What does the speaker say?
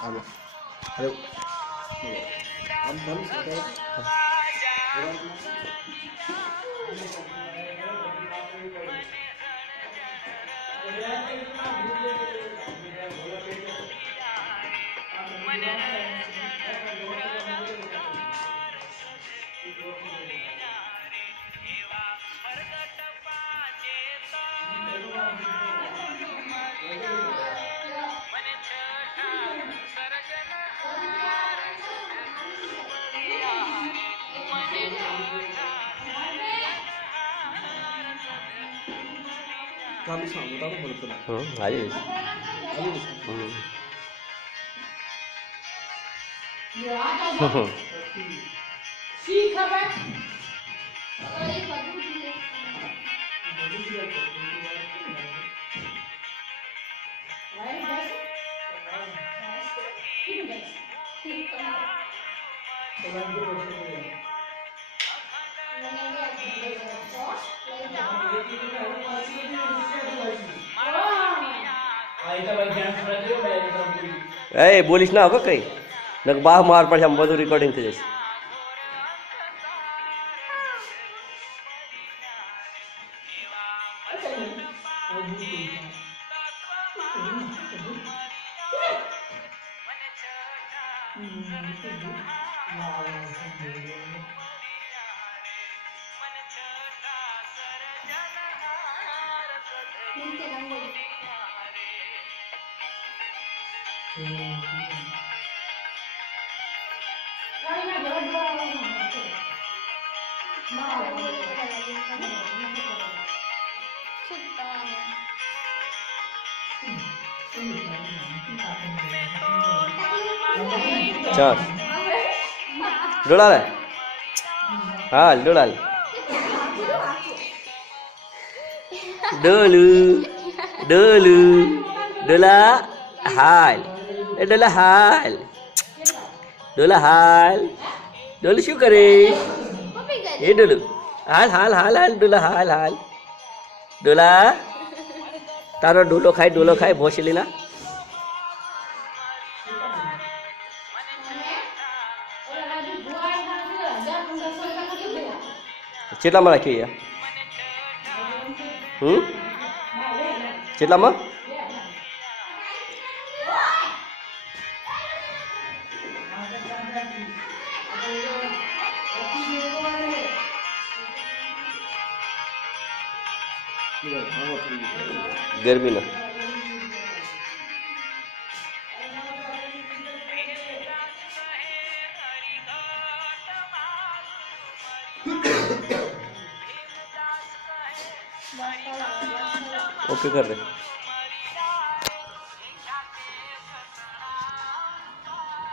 હાલો અરે આમ ચાલુ છે ચાલુ સાંભળો તારો બોલતો ના હાજી આવી શી ખબર એ બોલીશ ના હવે કઈ નક બાહ માર પડશે આમ બધું રેકોર્ડિંગ થઈ જશે ચાલ ડોળા લે હાલ ડોળા લે ડોલુ ડોલુ ડોલા હાલ એ ડોલા હાલ ડોલા હાલ ડોલું શું કરે એ ડોલું હાલ હાલ હાલ હાલ ડોલા હાલ હાલ ડોલા તારો ડોલો ખાય ભોસલીના કેટલામાં રાખીએ કેટલામાં ગરમીના ओके कर दे।